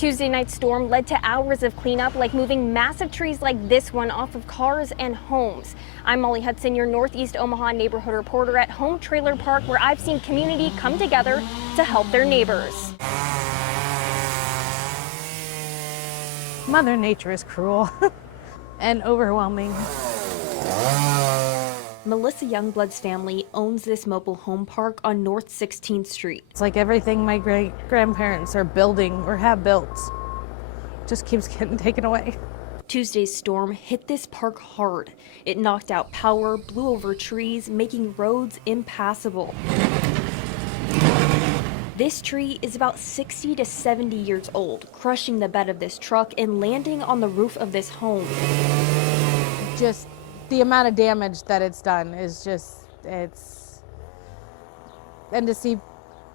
Tuesday night's storm led to hours of cleanup, like moving massive trees like this one off of cars and homes. I'm Molly Hudson, your Northeast Omaha neighborhood reporter at Home Trailer Park, where I've seen community come together to help their neighbors. Mother Nature is cruel and overwhelming. Melissa Youngblood's family owns this mobile home park on North 16th Street. It's like everything my great-grandparents are building or have built just keeps getting taken away. Tuesday's storm hit this park hard. It knocked out power, blew over trees, making roads impassable. This tree is about 60 to 70 years old, crushing the bed of this truck and landing on the roof of this home. Just the amount of damage that it's done is just, and to see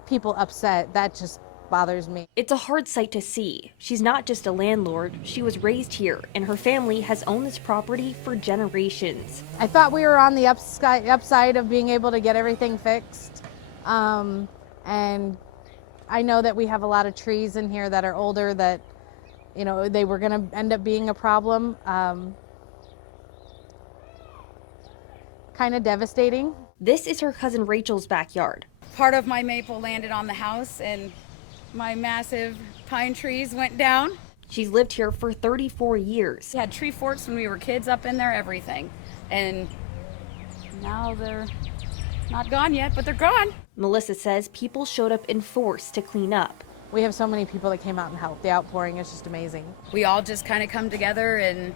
people upset, that just bothers me. It's a hard sight to see. She's not just a landlord, she was raised here, and her family has owned this property for generations. I thought we were on the upside of being able to get everything fixed. And I know that we have a lot of trees in here that are older that, you know, they were gonna end up being a problem. Kind of devastating. This is her cousin Rachel's backyard. Part of my maple landed on the house and my massive pine trees went down. She's lived here for 34 years. We had tree forts when we were kids up in there, everything. And now they're not gone yet, but they're gone. Melissa says people showed up in force to clean up. We have so many people that came out and helped. The outpouring is just amazing. We all just kind of come together, and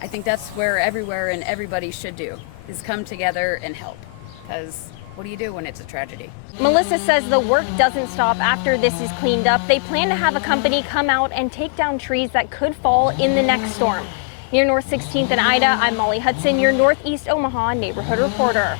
I think that's where everywhere and everybody should do, is come together and help. Because what do you do when it's a tragedy? Melissa says the work doesn't stop after this is cleaned up. They plan to have a company come out and take down trees that could fall in the next storm. Near North 16th and Ida, I'm Molly Hudson, your Northeast Omaha neighborhood reporter.